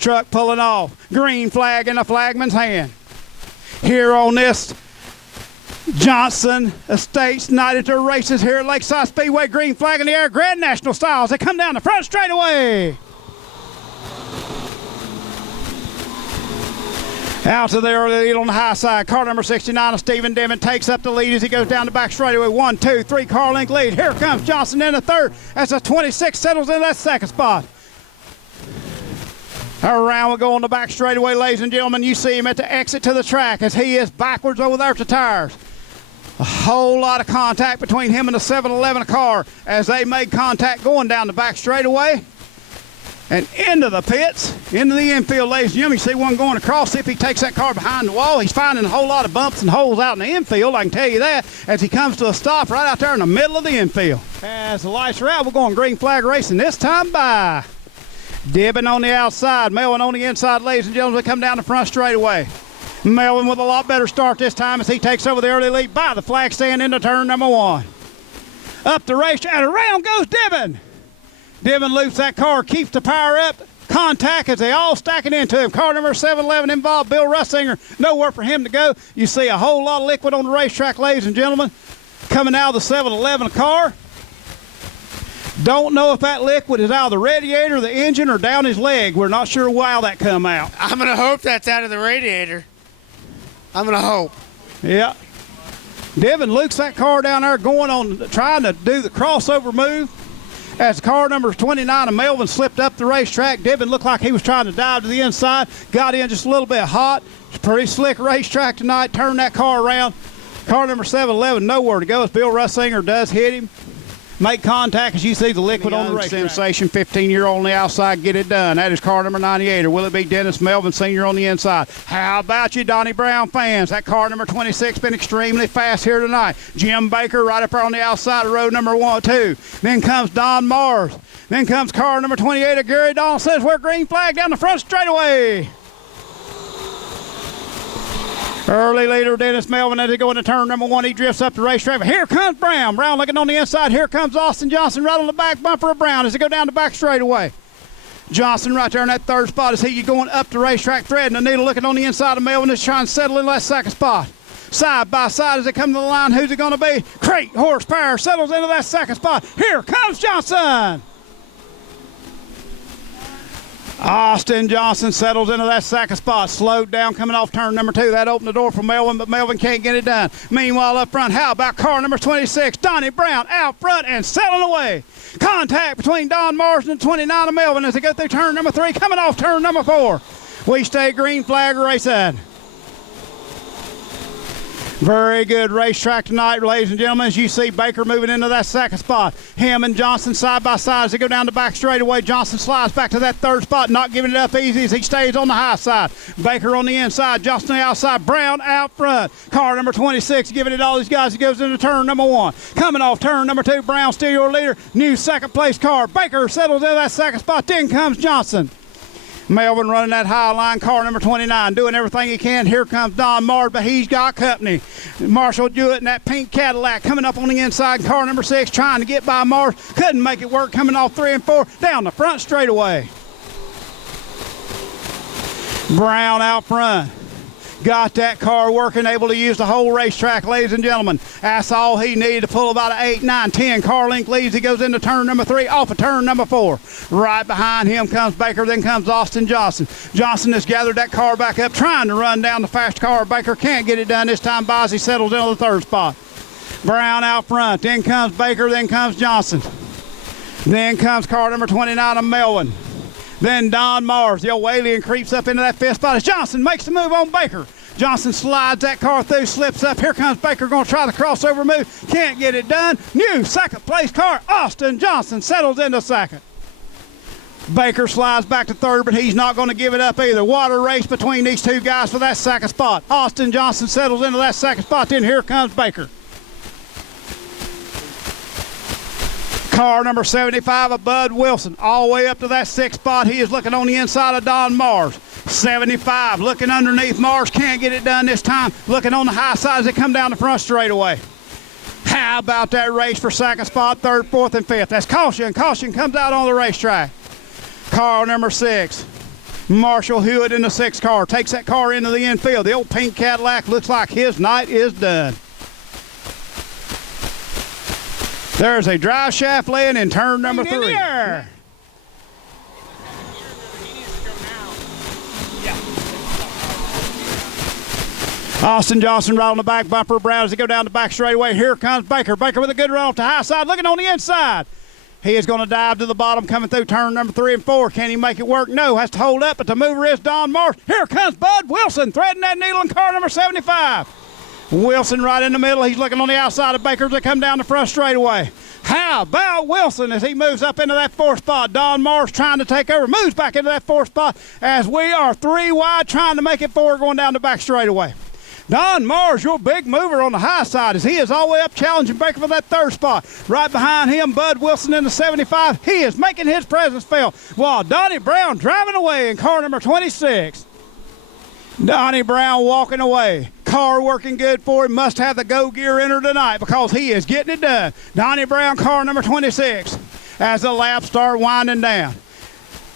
truck pulling off. Green flag in the flagman's hand. Here on this Johnson Estates Night at the Races here at Lakeside Speedway. Green flag in the air. Grand National styles. They come down the front straightaway. Out to the early lead on the high side. Car number 69 of Stephen Demon takes up the lead as he goes down the back straightaway. 1, 2, 3 car length lead. Here comes Johnson in the third as the 26 settles in that second spot. Around we go on the back straightaway, ladies and gentlemen. You see him at the exit to the track as he is backwards over there at the tires. A whole lot of contact between him and the 711 car as they made contact going down the back straightaway. And into the pits, into the infield, ladies and gentlemen. You see one going across. If he takes that car behind the wall, he's finding a whole lot of bumps and holes out in the infield, I can tell you that, as he comes to a stop right out there in the middle of the infield. As the lights are out, we're going green flag racing this time by Dibbin on the outside, Melvin on the inside, ladies and gentlemen. They come down the front straightaway. Melvin with a lot better start this time as he takes over the early lead by the flag stand into turn number 1. Up the race, and around goes Dibbin. Dibbin loops that car, keeps the power up. Contact as they all stacking into him. Car number 711 involved, Bill Russinger. Nowhere for him to go. You see a whole lot of liquid on the racetrack, ladies and gentlemen, coming out of the 711 car. Don't know if that liquid is out of the radiator, the engine, or down his leg. We're not sure why that come out. I'm going to hope that's out of the radiator. I'm going to hope. Yeah. Dibbin loops that car down there going on, trying to do the crossover move. As car number 29 of Melvin slipped up the racetrack, Dibbin looked like he was trying to dive to the inside, got in just a little bit hot. It's a pretty slick racetrack tonight. Turned that car around. Car number 711, nowhere to go as Bill Russinger does hit him. Make contact as you see the liquid on the racetrack. Sensation, 15-year-old on the outside, get it done. That is car number 98, or will it be Dennis Melvin Sr. on the inside? How about you, Donnie Brown fans? That car number 26 been extremely fast here tonight. Jim Baker right up there on the outside of road number 1, 2. Then comes Don Mars. Then comes car number 28 of Gary Dahl. Says we're green flag down the front straightaway. Early leader Dennis Melvin as they go into turn number 1. He drifts up the racetrack. Here comes Brown. Brown looking on the inside. Here comes Austin Johnson right on the back bumper of Brown as they go down the back straightaway. Johnson right there in that third spot as he going up the racetrack, threading the needle, looking on the inside of Melvin, is trying to settle in that second spot. Side by side as they come to the line, who's it going to be? Great horsepower settles into that second spot. Here comes Johnson. Austin Johnson settles into that second spot. Slowed down coming off turn number 2. That opened the door for Melvin, but Melvin can't get it done. Meanwhile, up front, how about car number 26? Donnie Brown out front and settling away. Contact between Don Mars and 29 of Melvin as they go through turn number 3, coming off turn number 4. We stay green flag racing. Very good racetrack tonight, ladies and gentlemen, as you see Baker moving into that second spot. Him and Johnson side by side as they go down the back straightaway. Johnson slides back to that third spot, not giving it up easy as he stays on the high side. Baker on the inside, Johnson on the outside, Brown out front. Car number 26 giving it all these guys. He goes into turn number 1. Coming off turn number 2, Brown still your leader. New second place car. Baker settles into that second spot. Then comes Johnson. Melvin running that high line, car number 29, doing everything he can. Here comes Don Mars, but he's got company. Marshall Jewett in that pink Cadillac coming up on the inside. Car number 6 trying to get by Mars. Couldn't make it work, coming off 3 and 4 down the front straightaway. Brown out front. Got that car working, able to use the whole racetrack, ladies and gentlemen. That's all he needed to pull about an 8, 9, 10 car length leads. He goes into turn number 3, off of turn number 4. Right behind him comes Baker, then comes Austin Johnson. Johnson has gathered that car back up, trying to run down the fast car. Baker can't get it done this time. Bozzy settles into the third spot. Brown out front, then comes Baker, then comes Johnson. Then comes car number 29 of Melvin. Then Don Mars, the old alien, creeps up into that fifth spot as Johnson makes the move on Baker. Johnson slides that car through, slips up. Here comes Baker going to try the crossover move. Can't get it done. New second place car, Austin Johnson, settles into second. Baker slides back to third, but he's not going to give it up either. Water race between these two guys for that second spot. Austin Johnson settles into that second spot. Then here comes Baker. Car number 75 of Bud Wilson, all the way up to that 6th spot. He is looking on the inside of Don Mars. 75 looking underneath Mars, can't get it done this time. Looking on the high side as they come down the front straightaway. How about that race for second spot, 3rd, 4th, and 5th? That's caution. Caution comes out on the racetrack. Car number 6. Marshall Hewitt in the 6 car takes that car into the infield. The old pink Cadillac looks like his night is done. There's a drive shaft laying in turn number 3. Austin Johnson right on the back bumper. Brown as they go down the back straightaway. Here comes Baker. Baker with a good run off the high side, looking on the inside. He is going to dive to the bottom, coming through turn number 3 and 4. Can he make it work? No, has to hold up, but the mover is Don Marsh. Here comes Bud Wilson, threading that needle in car number 75. Wilson right in the middle. He's looking on the outside of Baker as they come down the front straightaway. How about Wilson as he moves up into that 4th spot? Don Marsh trying to take over, moves back into that 4th spot as we are 3 wide, trying to make it 4 going down the back straightaway. Don Mars, your big mover on the high side, as he is all the way up challenging Baker for that 3rd spot. Right behind him, Bud Wilson in the 75. He is making his presence felt while Donnie Brown driving away in car number 26. Donnie Brown walking away. Car working good for him. Must have the go gear in her tonight because he is getting it done. Donnie Brown, car number 26, as the laps start winding down.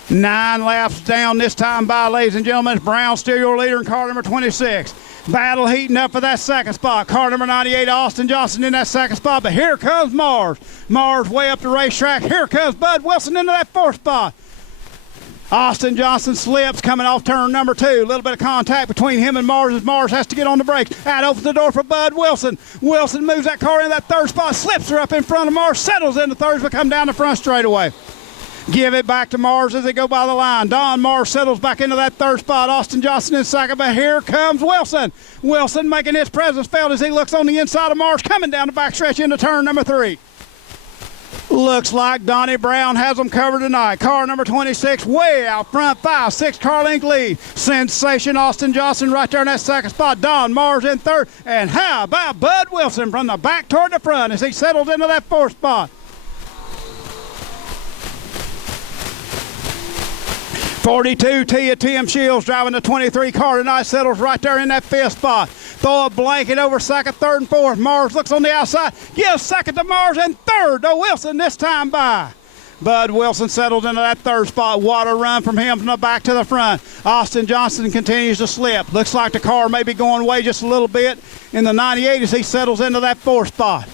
9 laps down this time by, ladies and gentlemen. Brown still your leader in car number 26. Battle heating up for that 2nd spot. Car number 98, Austin Johnson in that 2nd spot. But here comes Mars. Mars way up the racetrack. Here comes Bud Wilson into that 4th spot. Austin Johnson slips coming off turn number 2. A little bit of contact between him and Mars as Mars has to get on the brakes. That opens the door for Bud Wilson. Wilson moves that car in that 3rd spot, slips her up in front of Mars, settles into 3rd, but come down the front straightaway. Give it back to Mars as they go by the line. Don Mars settles back into that 3rd spot. Austin Johnson in 2nd, but here comes Wilson. Wilson making his presence felt as he looks on the inside of Mars, coming down the backstretch into turn number 3. Looks like Donnie Brown has them covered tonight. Car number 26 way out front, 5-6 car length lead. Sensation Austin Johnson right there in that 2nd spot. Don Mars in 3rd. And how about Bud Wilson from the back toward the front as he settles into that 4th spot. 42 Tia Tim Shields driving the 23 car tonight, settles right there in that 5th spot. Throw a blanket over 2nd, 3rd, and 4th. Mars looks on the outside, gives 2nd to Mars, and 3rd to Wilson this time by. Bud Wilson settles into that 3rd spot. What a run from him from the back to the front. Austin Johnson continues to slip. Looks like the car may be going away just a little bit in the 98 as he settles into that 4th spot.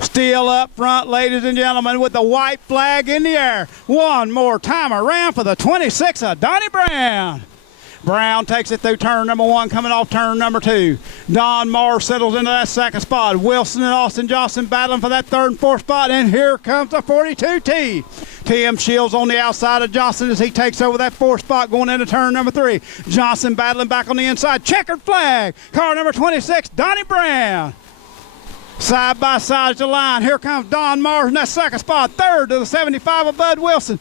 Still up front, ladies and gentlemen, with the white flag in the air. One more time around for the 26 of Donnie Brown. Brown takes it through turn number 1, coming off turn number 2. Don Mars settles into that 2nd spot. Wilson and Austin Johnson battling for that 3rd and 4th spot, and here comes the 42T. Tim Shields on the outside of Johnson as he takes over that 4th spot going into turn number 3. Johnson battling back on the inside. Checkered flag. Car number 26, Donnie Brown. Side by side to the line. Here comes Don Mars in that 2nd spot. 3rd to the 75 of Bud Wilson.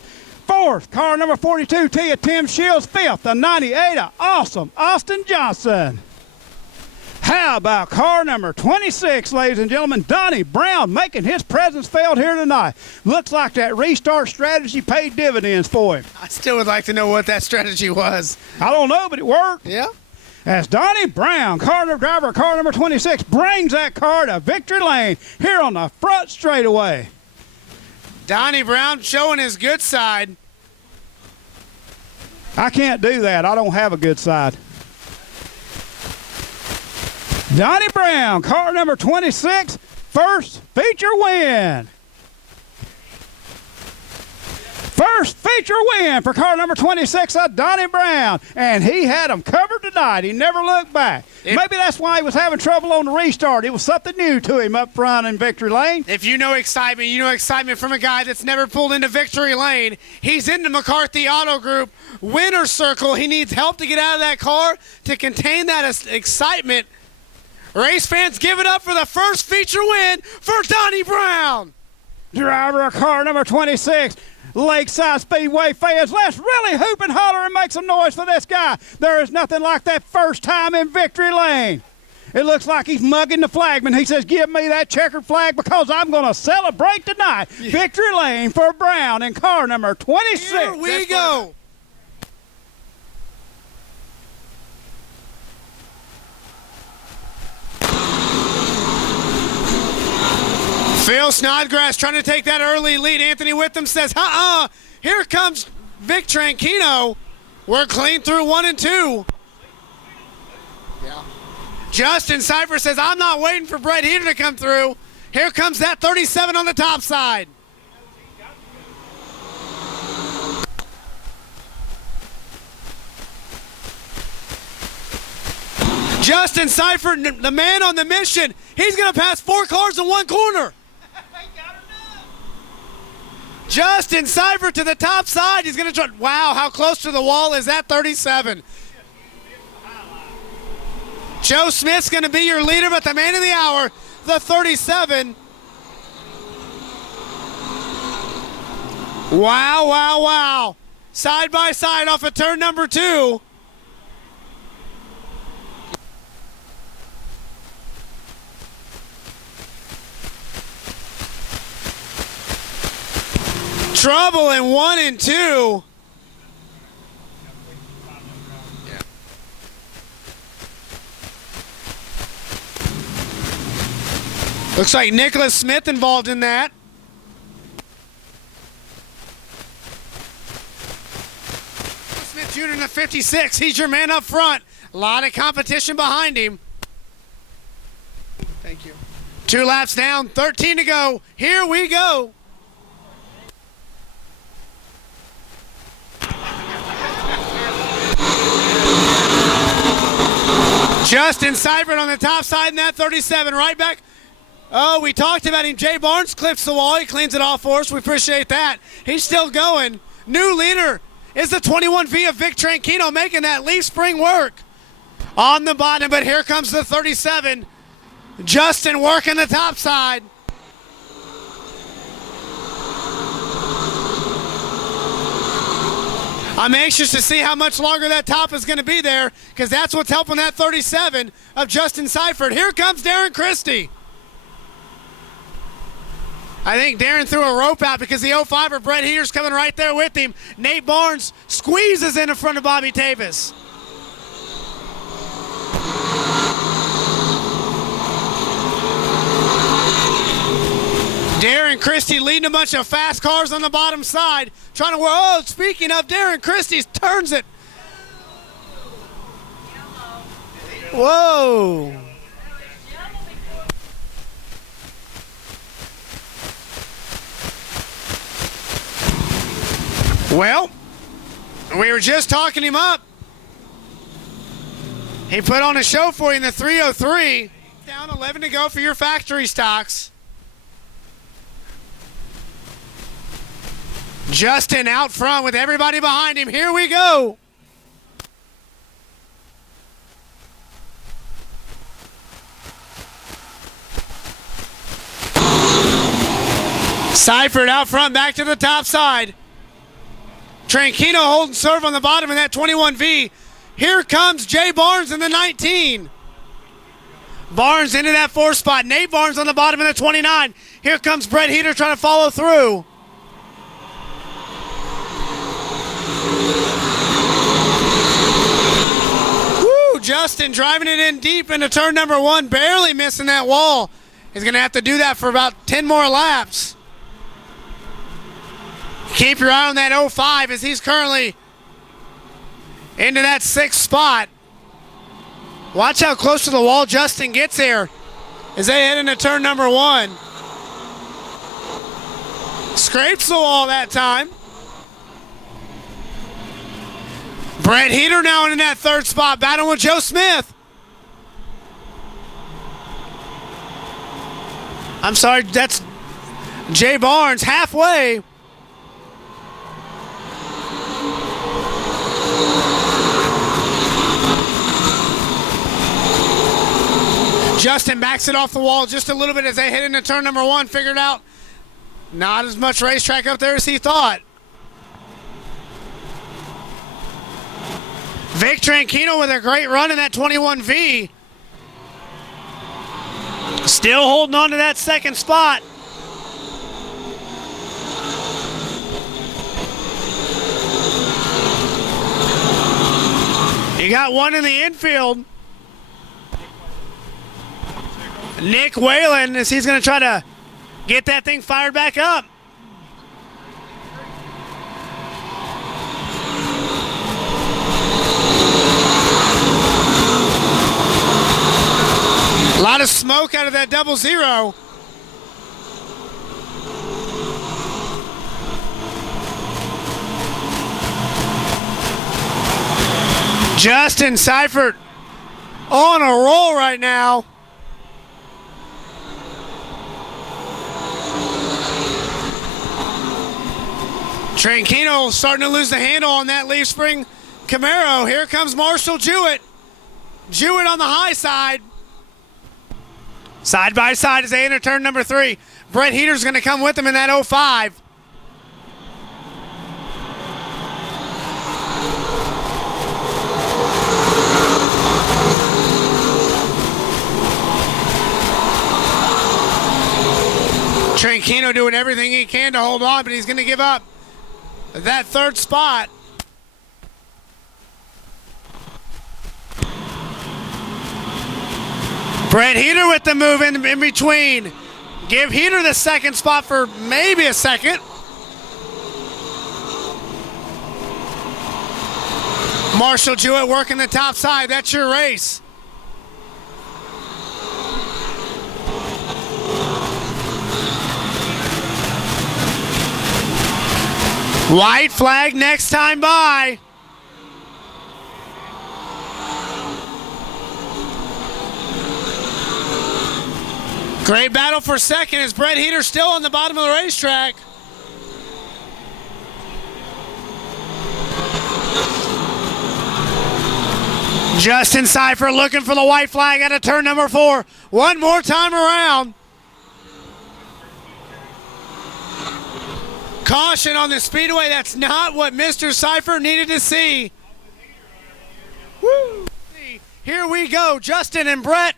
4th, car number 42, Tia Tim Shields. 5th, the 98 of awesome Austin Johnson. How about car number 26, ladies and gentlemen? Donnie Brown making his presence felt here tonight. Looks like that restart strategy paid dividends for him. I still would like to know what that strategy was. I don't know, but it worked. Yeah. As Donnie Brown, car driver, car number 26, brings that car to victory lane here on the front straightaway. Donnie Brown showing his good side. I can't do that. I don't have a good side. Donnie Brown, car number 26, first feature win. First feature win for car number 26 of Donnie Brown. And he had him covered tonight. He never looked back. Maybe that's why he was having trouble on the restart. It was something new to him up front in victory lane. If you know excitement from a guy that's never pulled into victory lane. He's in the McCarthy Auto Group winner's circle. He needs help to get out of that car to contain that excitement. Race fans give it up for the first feature win for Donnie Brown. Driver of car number 26. Lakeside Speedway fans, let's really hoop and holler and make some noise for this guy. There is nothing like that first time in victory lane. It looks like he's mugging the flagman. He says, give me that checkered flag because I'm going to celebrate tonight. Yeah. Victory lane for Brown in car number 26. Here we go. Phil Snodgrass trying to take that early lead. Anthony Witham says, here comes Vic Tranquino. We're clean through 1 and 2. Yeah. Justin Seifert says, I'm not waiting for Brett Heater to come through. Here comes that 37 on the top side. Justin Seifert, the man on the mission. He's going to pass 4 cars in 1 corner. Justin Seifert to the top side. He's going to try. Wow, how close to the wall is that 37? Joe Smith's going to be your leader, but the man of the hour, the 37. Wow, wow, wow. Side by side off of turn number 2. Trouble in 1 and 2. Yeah. Looks like Nicholas Smith involved in that. Smith Jr. in the 56. He's your man up front. A lot of competition behind him. Thank you. 2 laps down, 13 to go. Here we go. Justin Seifert on the top side in that 37. Right back. Oh, we talked about him. Jay Barnes clips the wall. He cleans it off for us. We appreciate that. He's still going. New leader is the 21V of Vic Tranquino, making that leaf spring work. On the bottom, but here comes the 37. Justin working the top side. I'm anxious to see how much longer that top is going to be there, because that's what's helping that 37 of Justin Seifert. Here comes Darren Christie. I think Darren threw a rope out because the 05er Brett Heater's coming right there with him. Nate Barnes squeezes in front of Bobby Tavis. Darren Christie leading a bunch of fast cars on the bottom side. Trying to work. Oh, speaking of Darren Christie, turns it. Whoa. Well, we were just talking him up. He put on a show for you in the 303. Down 11 to go for your factory stocks. Justin out front with everybody behind him. Here we go. Seifert out front, back to the top side. Tranquino holding serve on the bottom in that 21V. Here comes Jay Barnes in the 19. Barnes into that 4 spot. Nate Barnes on the bottom in the 29. Here comes Brett Heater trying to follow through. Woo, Justin driving it in deep into turn number 1, barely missing that wall. He's going to have to do that for about 10 more laps. Keep your eye on that 05 as he's currently into that 6th spot. Watch how close to the wall Justin gets here as they head into turn number 1. Scrapes the wall that time. Brett Heater now in that 3rd spot, battling with Joe Smith. I'm sorry, that's Jay Barnes halfway. Justin backs it off the wall just a little bit as they hit into turn number 1. Figured out not as much racetrack up there as he thought. Vic Tranquino with a great run in that 21V. Still holding on to that 2nd spot. You got one in the infield. Nick Whalen, as he's going to try to get that thing fired back up. lot of smoke out of that 00. Justin Seifert on a roll right now. Tranquino starting to lose the handle on that leaf spring Camaro. Here comes Marshall Jewett. Jewett on the high side. Side by side as they enter turn number 3. Brett Heater's going to come with him in that 05. Tranquino doing everything he can to hold on, but he's going to give up that 3rd spot. Brett Heater with the move in between. Give Heater the 2nd spot for maybe a second. Marshall Jewett working the top side. That's your race. White flag next time by. Great battle for second as Brett Heater still on the bottom of the racetrack. Justin Seifert looking for the white flag out of turn number 4. One more time around. Caution on the Speedway. That's not what Mr. Seifert needed to see. Woo. Here we go. Justin and Brett,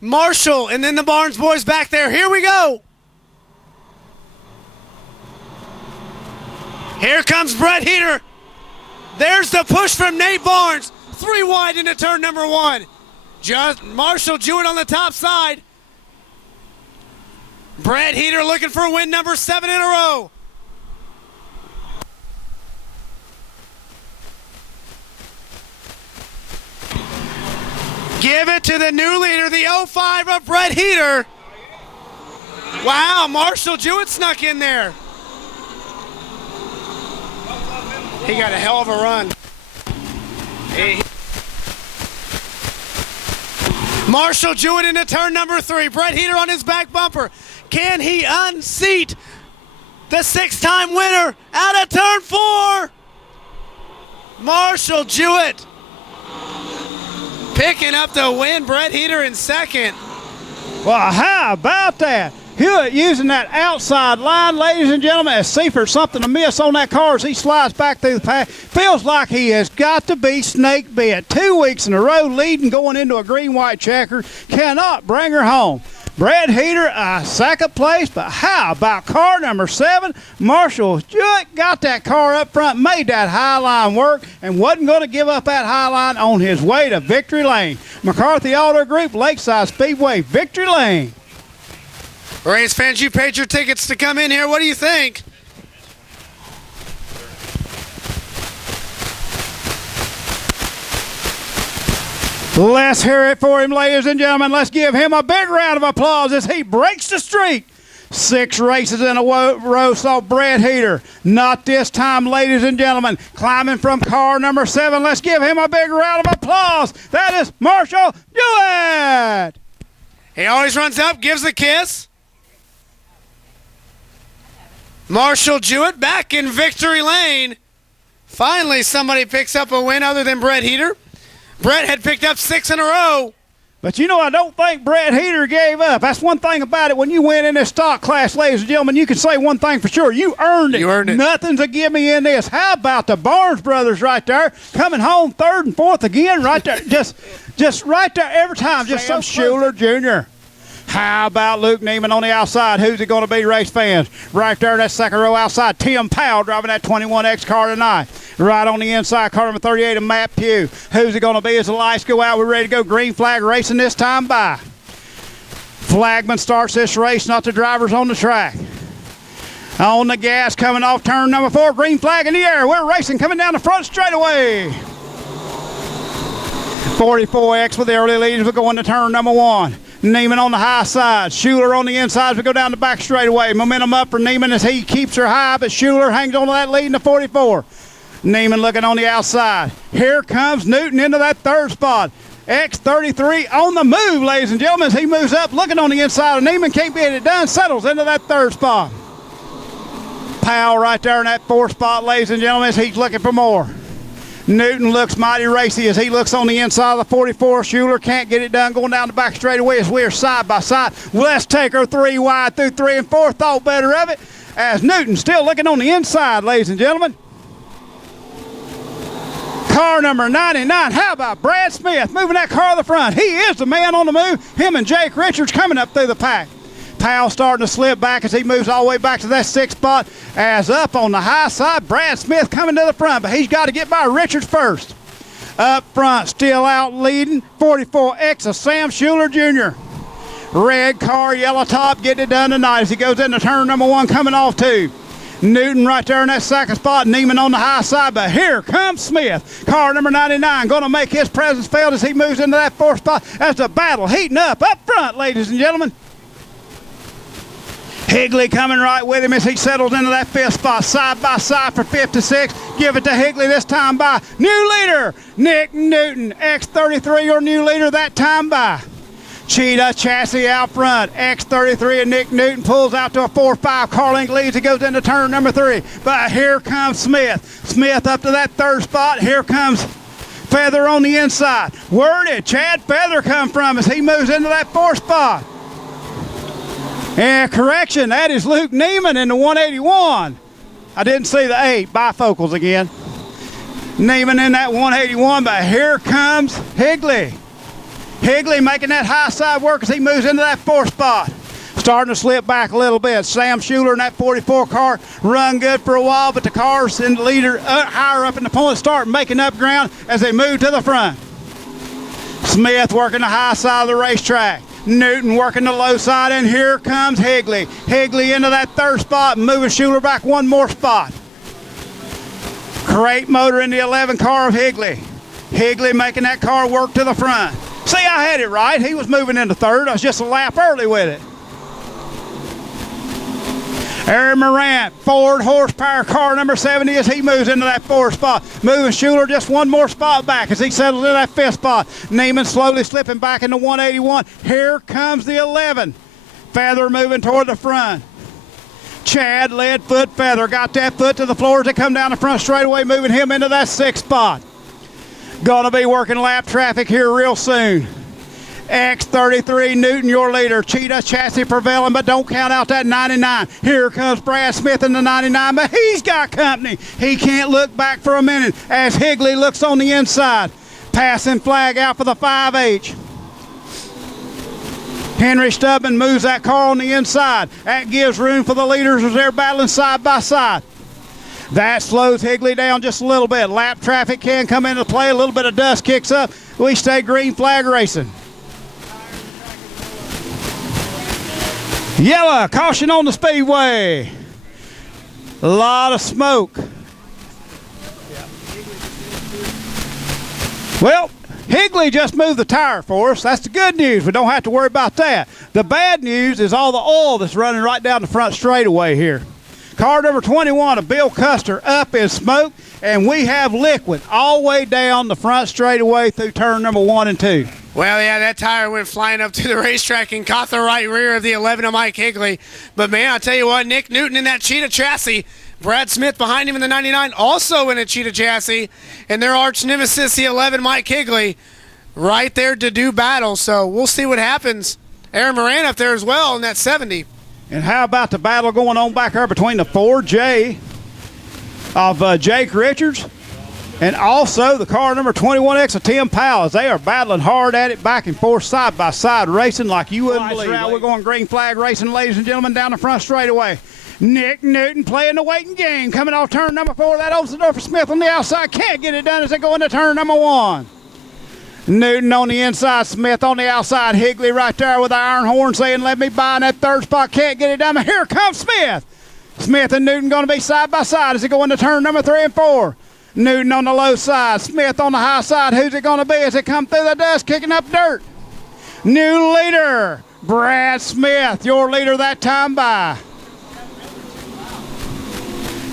Marshall, and then the Barnes boys back there. Here we go. Here comes Brett Heater. There's the push from Nate Barnes. 3 wide into turn number 1. Just Marshall Jewett on the top side. Brett Heater looking for win number 7 in a row. Give it to the new leader, the 05 of Brett Heater. Wow, Marshall Jewett snuck in there. He got a hell of a run. Marshall Jewett into turn number 3. Brett Heater on his back bumper. Can he unseat the 6-time winner out of turn 4? Marshall Jewett picking up the win. Brett Heater in second. Well, how about that? Hewitt using that outside line, ladies and gentlemen, as Seifert something to miss on that car as he slides back through the pack. Feels like he has got to be snake bit. 2 weeks in a row leading, going into a green-white checker. Cannot bring her home. Brett Heater, 2nd place, but how about car number 7? Marshall Jewett got that car up front, made that high line work, and wasn't going to give up that high line on his way to victory lane. McCarthy Auto Group, Lakeside Speedway, victory lane. Race fans, you paid your tickets to come in here. What do you think? Let's hear it for him, ladies and gentlemen. Let's give him a big round of applause as he breaks the streak. 6 races in a row saw Brett Heater. Not this time, ladies and gentlemen. Climbing from car number 7. Let's give him a big round of applause. That is Marshall Jewett. He always runs up, gives a kiss. Marshall Jewett back in victory lane. Finally, somebody picks up a win other than Brett Heater. Brett had picked up 6 in a row. But you know, I don't think Brett Heater gave up. That's one thing about it. When you win in this stock class, ladies and gentlemen, you can say one thing for sure. You earned it. You earned it. Nothing's a gimme in this. How about the Barnes brothers right there? Coming home 3rd and 4th again right there. Just right there every time. Just Sam Schuler Jr. How about Luke Neiman on the outside? Who's it going to be, race fans? Right there, that 2nd row outside. Tim Powell driving that 21X car tonight. Right on the inside, car number 38 of Matt Pugh. Who's it going to be as the lights go out? We're ready to go. Green flag racing this time by. Flagman starts this race, not the drivers on the track. On the gas, coming off turn number 4. Green flag in the air. We're racing, coming down the front straightaway. 44X with the early leads. We're going to turn number 1. Neiman on the high side. Schuler on the inside as we go down the back straightaway. Momentum up for Neiman as he keeps her high, but Schuler hangs on to that lead in the 44. Neiman looking on the outside. Here comes Newton into that third spot. X33 on the move, ladies and gentlemen, as he moves up, looking on the inside of Neiman. Can't get it done. Settles into that third spot. Powell right there in that fourth spot, ladies and gentlemen, as he's looking for more. Newton looks mighty racy as he looks on the inside of the 44. Schuler can't get it done going down the back straightaway as we are side by side. Let's take her 3 wide through 3 and 4. Thought better of it as Newton still looking on the inside, ladies and gentlemen. Car number 99. How about Brad Smith moving that car to the front? He is the man on the move. Him and Jake Richards coming up through the pack. Powell starting to slip back as he moves all the way back to that 6th spot. As up on the high side, Brad Smith coming to the front, but he's got to get by Richards first. Up front, still out leading, 44X of Sam Schuler Jr. Red car, yellow top, getting it done tonight as he goes into turn number 1, coming off 2. Newton right there in that 2nd spot, Neiman on the high side, but here comes Smith. Car number 99 going to make his presence felt as he moves into that 4th spot as the battle heating up front, ladies and gentlemen. Higley coming right with him as he settles into that 5th spot, side by side for 56. Give it to Higley this time by new leader, Nick Newton. X33, your new leader that time by Cheetah Chassis out front. X33 and Nick Newton pulls out to a 4-5. Carlink leads. He goes into turn number 3. But here comes Smith. Smith up to that 3rd spot. Here comes Feather on the inside. Where did Chad Feather come from as he moves into that 4th spot? And correction, that is Luke Neiman in the 181. I didn't see the 8. Bifocals again. Neiman in that 181, but here comes Higley. Higley making that high side work as he moves into that 4th spot. Starting to slip back a little bit. Sam Schuler in that 44 car run good for a while, but the cars in the leader higher up in the point start making up ground as they move to the front. Smith working the high side of the racetrack. Newton working the low side, and here comes Higley. Higley into that 3rd spot, moving Schuler back 1 more spot. Great motor in the 11 car of Higley. Higley making that car work to the front. See, I had it right. He was moving into 3rd. I was just a lap early with it. Aaron Morant, Ford horsepower car number 70 as he moves into that 4th spot. Moving Schuler just 1 more spot back as he settles in that 5th spot. Neiman slowly slipping back into 181. Here comes the 11. Feather moving toward the front. Chad led foot Feather. Got that foot to the floor as they come down the front straightaway, moving him into that 6th spot. Gonna be working lap traffic here real soon. X33 Newton, your leader. Cheetah Chassis prevailing, but don't count out that 99. Here comes Brad Smith in the 99, but he's got company. He can't look back for a minute as Higley looks on the inside. Passing flag out for the 5H. Henry Stubman moves that car on the inside. That gives room for the leaders as they're battling side by side. That slows Higley down just a little bit. Lap traffic can come into play. A little bit of dust kicks up. We stay green flag racing. Yellow, caution on the speedway. A lot of smoke. Well, Higley just moved the tire for us. That's the good news. We don't have to worry about that. The bad news is all the oil that's running right down the front straightaway here. Car number 21 of Bill Custer up in smoke, and we have liquid all the way down the front straightaway through turn number 1 and 2. Well, yeah, that tire went flying up to the racetrack and caught the right rear of the 11 of Mike Higley. But, man, I'll tell you what, Nick Newton in that Cheetah Chassis, Brad Smith behind him in the 99, also in a Cheetah Chassis, and their arch nemesis, the 11 Mike Higley, right there to do battle. So we'll see what happens. Aaron Moran up there as well in that 70. And how about the battle going on back there between the 4J of Jake Richards and also the car number 21X of Tim Powell as they are battling hard at it back and forth, side by side, racing like you wouldn't believe. We're going green flag racing, ladies and gentlemen, down the front straightaway. Nick Newton playing the waiting game, coming off turn number 4. That opens the door for Smith on the outside. Can't get it done as they go into turn number 1. Newton on the inside, Smith on the outside. Higley right there with the iron horn saying, let me buy in that 3rd spot. Can't get it done. But here comes Smith. Smith and Newton going to be side by side as they go into turn number 3 and 4. Newton on the low side, Smith on the high side. Who's it going to be as they come through the dust, kicking up dirt? New leader, Brad Smith, your leader that time by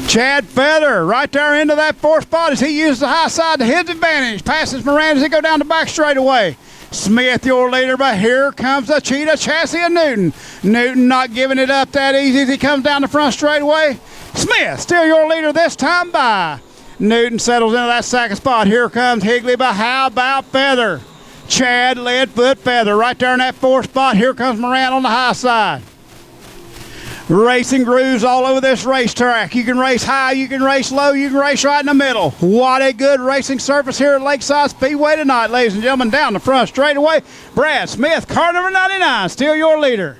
Chad Feather right there into that 4th spot as he uses the high side to his advantage. Passes Moran as he go down the back straightaway. Smith, your leader, but here comes the Cheetah Chassis of Newton. Newton not giving it up that easy as he comes down the front straightaway. Smith, still your leader this time by Newton settles into that 2nd spot. Here comes Higley, but how about Feather? Chad Leadfoot Feather right there in that 4th spot. Here comes Moran on the high side. Racing grooves all over this racetrack. You can race high, you can race low, you can race right in the middle. What a good racing surface here at Lakeside Speedway tonight, ladies and gentlemen. Down the front straightaway, Brad Smith, car number 99, still your leader.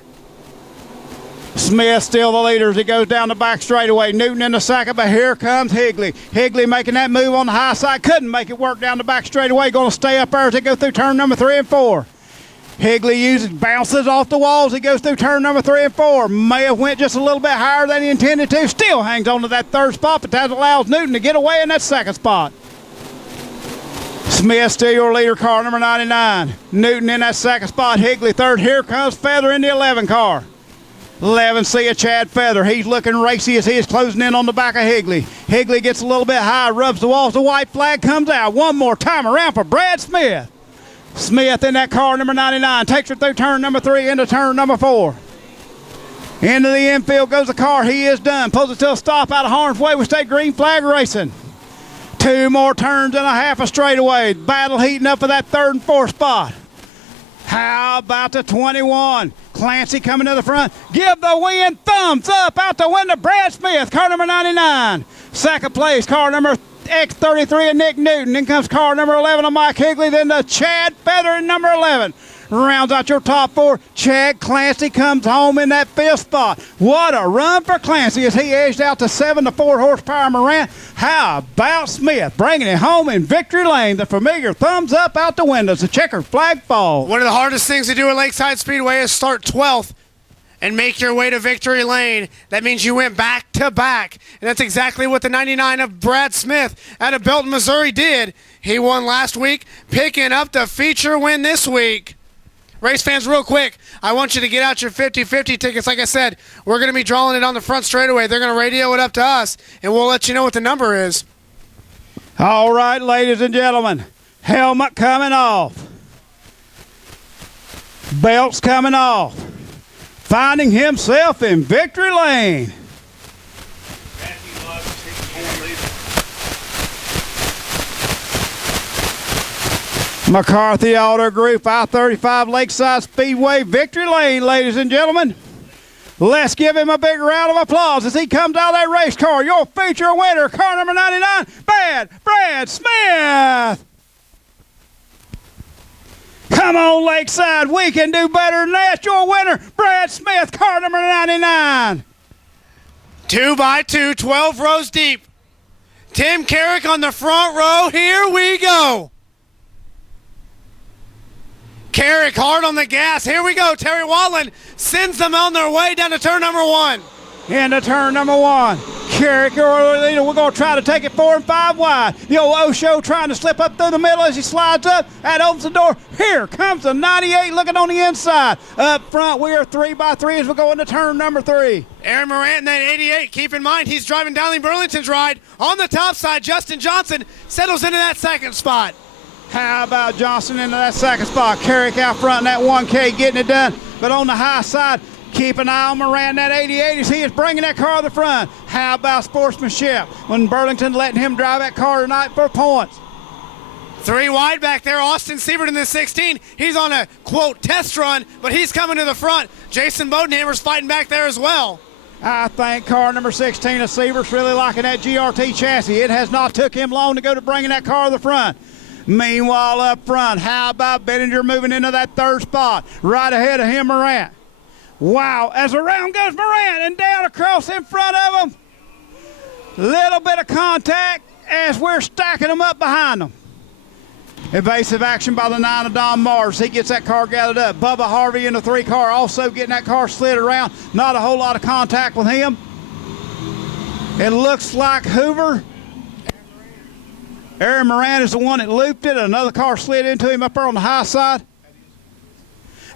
Smith still the leader as he goes down the back straightaway. Newton in the 2nd, but here comes Higley. Higley making that move on the high side. Couldn't make it work down the back straightaway. Going to stay up there as they go through turn number 3 and 4. Higley bounces off the walls. He goes through turn number 3 and 4. May have went just a little bit higher than he intended to. Still hangs on to that 3rd spot, but that allows Newton to get away in that 2nd spot. Smith still your leader, car number 99. Newton in that 2nd spot. Higley 3rd. Here comes Feather in the 11 car. 11, see a Chad Feather. He's looking racy as he is closing in on the back of Higley. Higley gets a little bit high, rubs the walls. The white flag comes out. One more time around for Brad Smith. Smith in that car number 99 takes her through turn number 3 into turn number 4. Into the infield goes the car. He is done. Pulls it to a stop out of harm's way. We stay green flag racing. 2 more turns and a half a straightaway. Battle heating up for that 3rd and 4th spot. How about the 21? Clancy coming to the front. Give the win. Thumbs up out the window. Brad Smith, car number 99. 2nd place, car number X33 and Nick Newton. Then comes car number 11 of Mike Higley. Then the Chad Feather in number 11. Rounds out your top 4. Chad Clancy comes home in that 5th spot. What a run for Clancy as he edged out to 7 to 4 horsepower Moran. How about Smith bringing it home in victory lane? The familiar thumbs up out the windows. The checkered flag falls. One of the hardest things to do at Lakeside Speedway is start 12th and make your way to victory lane. That means you went back to back. And that's exactly what the 99 of Brad Smith out of Belton, Missouri did. He won last week, picking up the feature win this week. Race fans, real quick, I want you to get out your 50-50 tickets. Like I said, we're going to be drawing it on the front straightaway. They're going to radio it up to us, and we'll let you know what the number is. All right, ladies and gentlemen, helmet coming off. Belts coming off. Finding himself in victory lane. McCarthy Auto Group, I-35 Lakeside Speedway, victory lane, ladies and gentlemen. Let's give him a big round of applause as he comes out of that race car. Your feature winner, car number 99, Brad Smith. Come on, Lakeside, we can do better than that. Your winner, Brad Smith, car number 99. 2x2, 12 rows deep. Tim Carrick on the front row. Here we go. Carrick hard on the gas. Here we go. Terry Watland sends them on their way down to turn number 1. Into turn number 1. Carrick, your leader, we're going to try to take it 4 and 5 wide. The old Osho trying to slip up through the middle as he slides up. That opens the door. Here comes the 98 looking on the inside. Up front, we are 3x3 as we go into turn number 3. Aaron Morant in that 88. Keep in mind, he's driving Dowling Burlington's ride. On the top side, Justin Johnson settles into that 2nd spot. How about Johnson into that 2nd spot? Carrick out front in that 1K getting it done. But on the high side, keep an eye on Moran, that 88 as he is bringing that car to the front. How about sportsmanship when Burlington letting him drive that car tonight for points? 3 wide back there. Austin Siebert in the 16. He's on a, quote, test run, but he's coming to the front. Jason Bodenhammer's fighting back there as well. I think car number 16 of Siebert's really liking that GRT chassis. It has not took him long to go to bringing that car to the front. Meanwhile, up front, how about Bettinger moving into that 3rd spot? Right ahead of him, Morant. Wow, as around goes Morant and down across in front of him. Little bit of contact as we're stacking them up behind them. Evasive action by the 9 of Don Mars. He gets that car gathered up. Bubba Harvey in the 3 car also getting that car slid around. Not a whole lot of contact with him. It looks like Hoover. Aaron Moran is the one that looped it. Another car slid into him up there on the high side.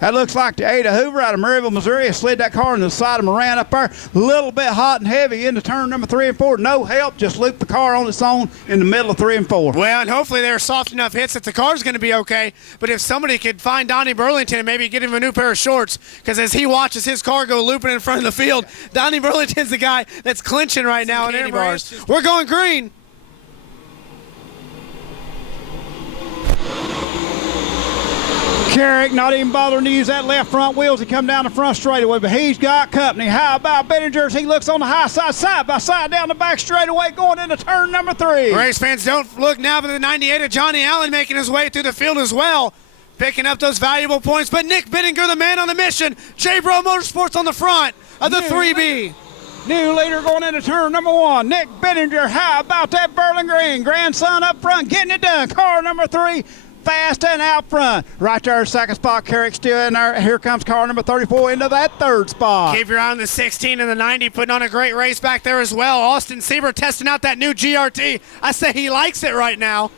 That looks like the Ada Hoover out of Maryville, Missouri, has slid that car into the side of Moran up there. A little bit hot and heavy into turn number 3 and 4. No help, just looped the car on its own in the middle of 3 and 4. Well, and hopefully they're soft enough hits that the car's going to be okay. But if somebody could find Donnie Burlington and maybe get him a new pair of shorts, because as he watches his car go looping in front of the field, Donnie Burlington's the guy that's clinching right now in Andy bars. We're going green. Carrick not even bothering to use that left front wheel as he come down the front straightaway, but he's got company. How about Benninger as he looks on the high side by side down the back straightaway going into turn number 3. Race fans, don't look now, but the 98 of Johnny Allen making his way through the field as well, picking up those valuable points. But Nick Benninger, the man on the mission, J-Bro Motorsports on the front of the 3B. New leader going into turn number 1, Nick Benninger. How about that Berlin Green? Grandson up front getting it done. Car number 3. Fast and out front. Right there, second spot. Carrick still in there. Here comes car number 34 into that third spot. Keep your eye on the 16 and the 90, putting on a great race back there as well. Austin Sieber testing out that new GRT. I say he likes it right now.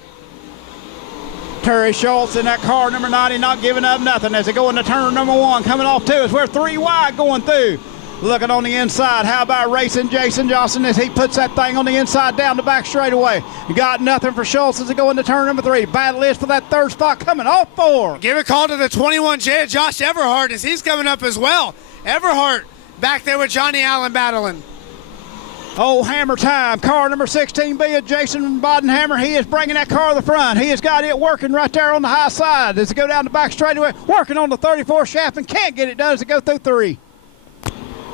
Terry Schultz in that car number 90, not giving up nothing as they go into turn number 1. Coming off 2 is where 3 wide going through. Looking on the inside, how about racing Jason Johnson as he puts that thing on the inside down the back straightaway. You got nothing for Schultz as they go into turn number 3. Battle is for that third spot coming off 4. Give a call to the 21J of Josh Everhart as he's coming up as well. Everhart back there with Johnny Allen battling. Oh, hammer time. Car number 16B of Jason Bodenhammer. He is bringing that car to the front. He has got it working right there on the high side as they go down the back straightaway. Working on the 34 shaft and can't get it done as they go through 3.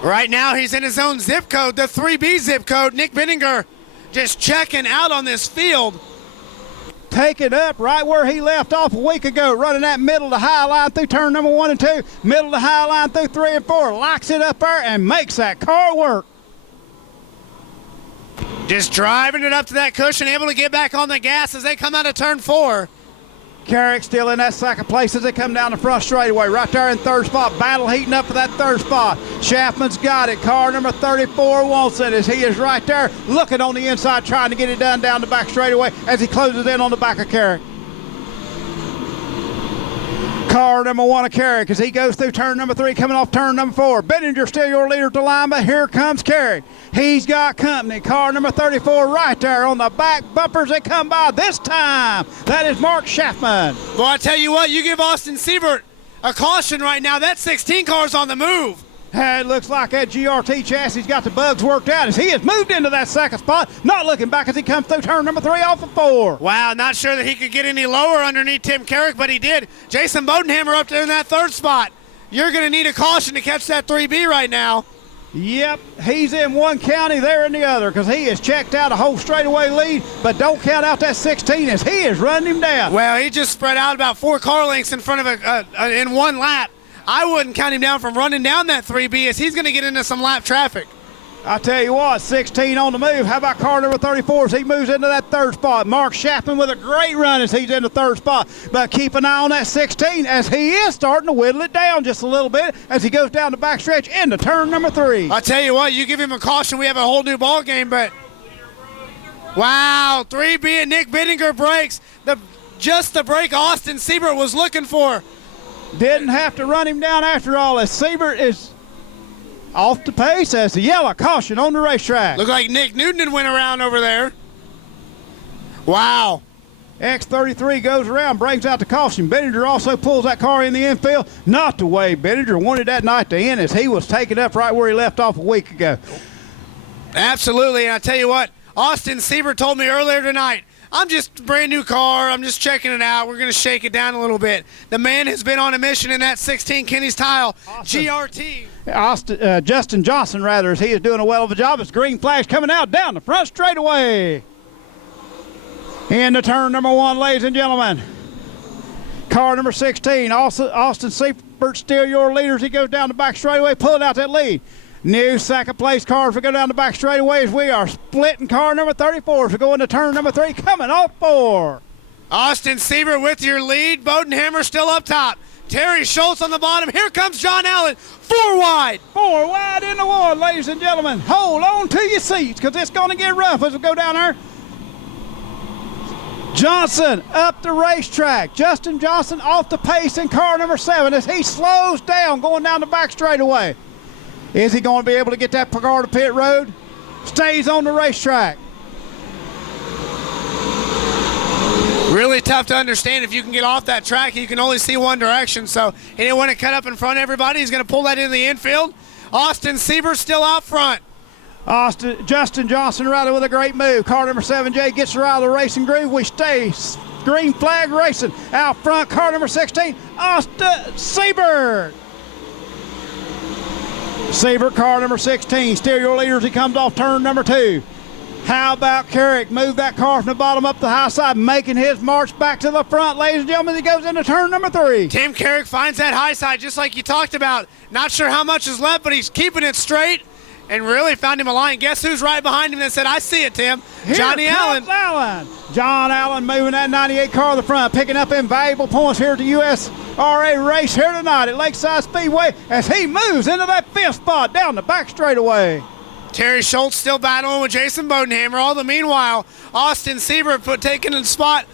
Right now, he's in his own zip code, the 3B zip code. Nick Benninger just checking out on this field. Take it up right where he left off a week ago, running that middle to high line through turn number 1 and 2, middle to high line through 3 and 4, locks it up there and makes that car work. Just driving it up to that cushion, able to get back on the gas as they come out of turn 4. Carrick still in that second place as they come down the front straightaway. Right there in third spot. Battle heating up for that third spot. Schaffman's got it. Car number 34 wants it as he is right there looking on the inside trying to get it done down the back straightaway as he closes in on the back of Carrick. Car number 1 of Carrick as he goes through turn number 3 coming off turn number 4. Benninger still your leader at the line, but here comes Carrick. He's got company. Car number 34 right there on the back bumpers that come by this time. That is Mark Schaffman. Well, I tell you what, you give Austin Siebert a caution right now. That 16 car's on the move. It looks like that GRT chassis's got the bugs worked out as he has moved into that second spot, not looking back as he comes through turn number 3 off of 4. Wow, not sure that he could get any lower underneath Tim Carrick, but he did. Jason Bodenhammer up there in that third spot. You're going to need a caution to catch that 3B right now. Yep, he's in one county, they're in the other because he has checked out a whole straightaway lead, but don't count out that 16 as he is running him down. Well, he just spread out about 4 car lengths in front of in one lap. I wouldn't count him down from running down that 3B as he's going to get into some lap traffic. I tell you what, 16 on the move. How about car number 34 as he moves into that third spot? Mark Schaffman with a great run as he's in the third spot. But keep an eye on that 16 as he is starting to whittle it down just a little bit as he goes down the backstretch into turn number 3. I tell you what, you give him a caution, we have a whole new ball game. But wow, 3B and Nick Benninger breaks just the break Austin Siebert was looking for. Didn't have to run him down after all as Siebert is off the pace as the yellow caution on the racetrack. Looked like Nick Newton went around over there. Wow. X33 goes around, brings out the caution. Benninger also pulls that car in the infield. Not the way Benninger wanted that night to end as he was taken up right where he left off a week ago. Absolutely, and I tell you what, Austin Siebert told me earlier tonight, I'm just a brand new car. I'm just checking it out. We're going to shake it down a little bit. The man has been on a mission in that 16 Kenny's Tile GRT. Justin Johnson, rather, as he is doing a well of a job. It's green flash coming out down the front straightaway. Into turn number 1, ladies and gentlemen. Car number 16, Austin Siebert, still your leaders. He goes down the back straightaway, pulling out that lead. New second place car as we go down the back straightaway as we are splitting car number 34 as we go into turn number 3, coming off 4. Austin Siebert with your lead. Bodenhammer still up top. Terry Schultz on the bottom. Here comes John Allen. 4 wide. 4 wide in the one, ladies and gentlemen. Hold on to your seats because it's going to get rough as we go down there. Johnson up the racetrack. Justin Johnson off the pace in car number 7 as he slows down going down the back straightaway. Is he going to be able to get that car to pit road? Stays on the racetrack. Really tough to understand if you can get off that track and you can only see one direction. So he didn't want to cut up in front of everybody. He's going to pull that into the infield. Austin Siebert still out front. Justin Johnson riding with a great move. Car number 7J gets her out of the racing groove. We stay green flag racing. Out front, car number 16, Austin Siebert. Siebert, car number 16, steer your leader as he comes off turn number 2. How about Carrick? Move that car from the bottom up the high side, making his march back to the front, ladies and gentlemen. He goes into turn number 3. Tim Carrick finds that high side just like you talked about. Not sure how much is left, but he's keeping it straight and really found him a line. Guess who's right behind him that said, I see it, Tim? Johnny Allen. John Allen moving that 98 car to the front, picking up invaluable points here at the USRA race here tonight at Lakeside Speedway as he moves into that 5th spot down the back straightaway. Terry Schultz still battling with Jason Bodenhammer. All the meanwhile, Austin Siebert taking the spot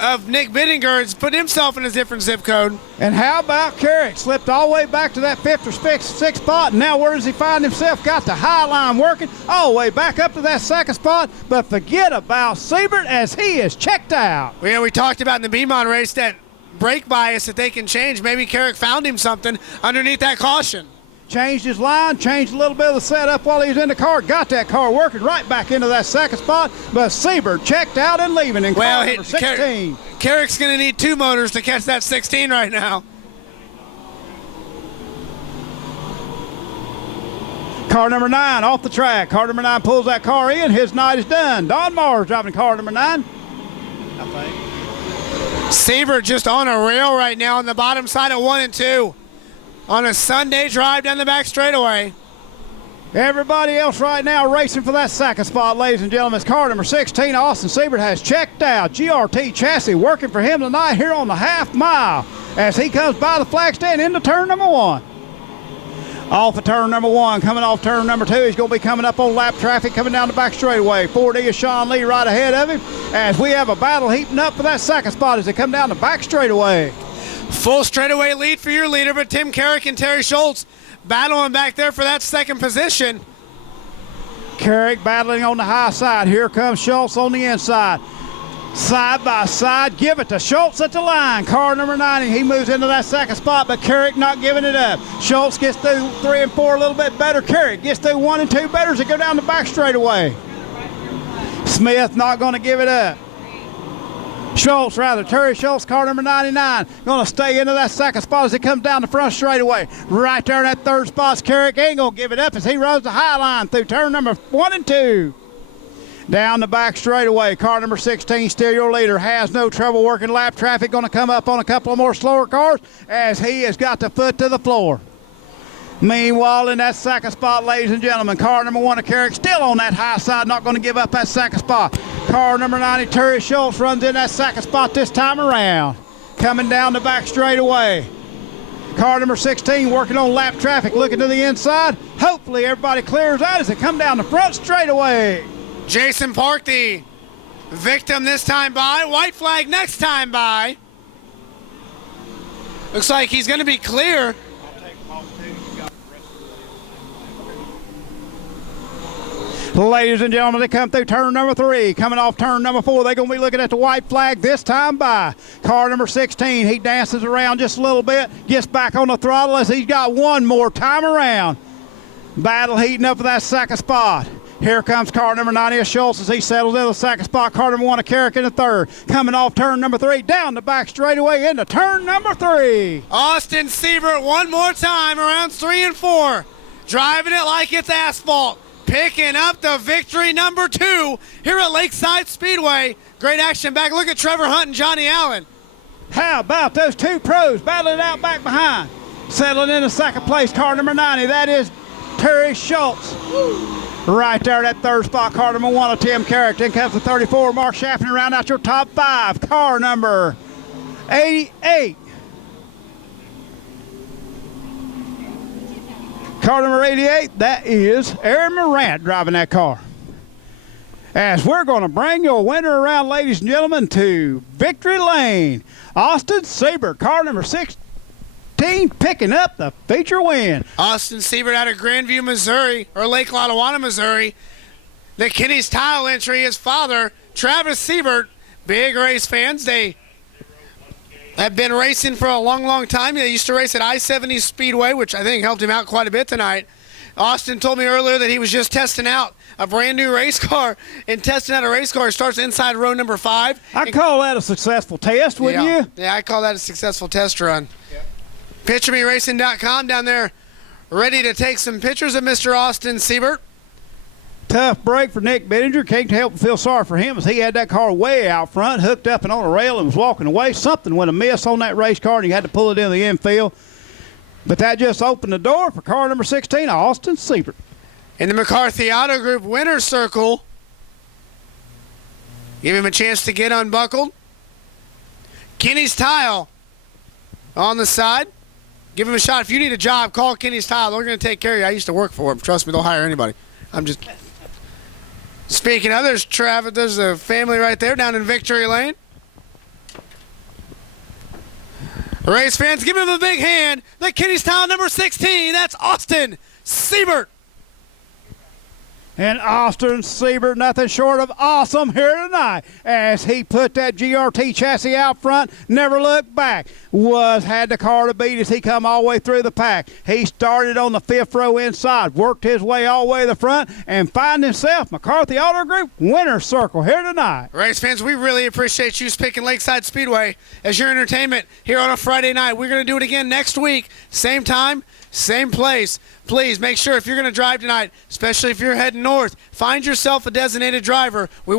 of Nick Bittinger has put himself in a different zip code. And how about Carrick? Slipped all the way back to that 5th or 6th spot. And now where does he find himself? Got the high line working all the way back up to that 2nd spot. But forget about Siebert as he is checked out. Well, yeah, we talked about in the Beamon race that brake bias that they can change. Maybe Carrick found him something underneath that caution. Changed his line, changed a little bit of the setup while he was in the car, got that car working right back into that 2nd spot, but Siebert checked out and leaving in car number 16. Carrick's going to need 2 motors to catch that 16 right now. Car number 9 off the track. Car number 9 pulls that car in. His night is done. Don Mars driving car number 9. I think. Siebert just on a rail right now on the bottom side of 1 and 2. On a Sunday drive down the back straightaway. Everybody else right now racing for that 2nd spot, ladies and gentlemen. It's car number 16, Austin Siebert, has checked out. GRT chassis working for him tonight here on the half mile as he comes by the flag stand into turn number 1. Off of turn number 1, coming off turn number 2, he's going to be coming up on lap traffic, coming down the back straightaway. 4D is Sean Lee right ahead of him as we have a battle heating up for that 2nd spot as they come down the back straightaway. Full straightaway lead for your leader, but Tim Carrick and Terry Schultz battling back there for that 2nd position. Carrick battling on the high side. Here comes Schultz on the inside. Side by side, give it to Schultz at the line. Car number 90, he moves into that 2nd spot, but Carrick not giving it up. Schultz gets through 3 and 4 a little bit better. Carrick gets through 1 and 2 better as they go down the back straightaway. Smith not going to give it up. Terry Schultz, car number 99, going to stay into that 2nd spot as he comes down the front straightaway. Right there in that 3rd spot, Carrick ain't going to give it up as he runs the high line through turn number 1 and 2. Down the back straightaway, car number 16, steer your leader, has no trouble working lap traffic, going to come up on a couple of more slower cars as he has got the foot to the floor. Meanwhile, in that 2nd spot, ladies and gentlemen, car number 1 of Carrick still on that high side, not going to give up that 2nd spot. Car number 90, Terry Schultz, runs in that 2nd spot this time around. Coming down the back straightaway. Car number 16 working on lap traffic, looking to the inside. Hopefully everybody clears out as they come down the front straightaway. Jason Park, the victim this time by. White flag next time by. Looks like he's going to be clear. Ladies and gentlemen, they come through turn number 3. Coming off turn number 4, they're going to be looking at the white flag this time by. Car number 16, he dances around just a little bit, gets back on the throttle as he's got one more time around. Battle heating up for that 2nd spot. Here comes car number 90 of Schultz as he settles in the 2nd spot. Car number 1 of Carrick in the 3rd. Coming off turn number 3, down the back straightaway into turn number 3. Austin Siebert one more time around 3 and 4. Driving it like it's asphalt. Picking up the victory number 2 here at Lakeside Speedway. Great action back. Look at Trevor Hunt and Johnny Allen. How about those 2 pros battling out back behind? Settling in the 2nd place, car number 90. That is Terry Schultz. Right there, that 3rd spot, car number 1 of Tim Carrick. Then comes the 34, Mark Shaffner, round out your top 5. Car number 88. Car number 88, that is Aaron Morant driving that car. as we're going to bring your winner around, ladies and gentlemen, to Victory Lane. Austin Siebert, car number 16, picking up the feature win. Austin Siebert out of Grandview, Missouri, or Lake Lotawana, Missouri. The Kenny's Tile entry, his father, Travis Siebert, big race fans. They have been racing for a long, long time. They used to race at I-70 Speedway, which I think helped him out quite a bit tonight. Austin told me earlier that he was just testing out a brand new race car, and testing out a race car starts inside row number 5. I call that a successful test, wouldn't you? Yeah, I call that a successful test run. Yep. PictureMeRacing.com down there ready to take some pictures of Mr. Austin Siebert. Tough break for Nick Bittinger. Can't help but feel sorry for him as he had that car way out front, hooked up and on a rail and was walking away. Something went amiss on that race car and he had to pull it in the infield. But that just opened the door for car number 16, Austin Siebert. In the McCarthy Auto Group winner's circle, give him a chance to get unbuckled. Kenny's Tile on the side. Give him a shot. If you need a job, call Kenny's Tile. They're going to take care of you. I used to work for them. Trust me, they'll hire anybody. I'm just... Speaking of, there's a family right there down in Victory Lane. Race fans, give him a big hand. The Kenny's Tile number 16, that's Austin Siebert. And Austin Siebert, nothing short of awesome here tonight as he put that GRT chassis out front, never looked back. Had the car to beat as he come all the way through the pack. He started on the 5th row inside, worked his way all the way to the front, and found himself McCarthy Auto Group winner's circle here tonight. Race fans, we really appreciate you picking Lakeside Speedway as your entertainment here on a Friday night. We're going to do it again next week, same time, same place. Please make sure if you're going to drive tonight, especially if you're heading north, find yourself a designated driver.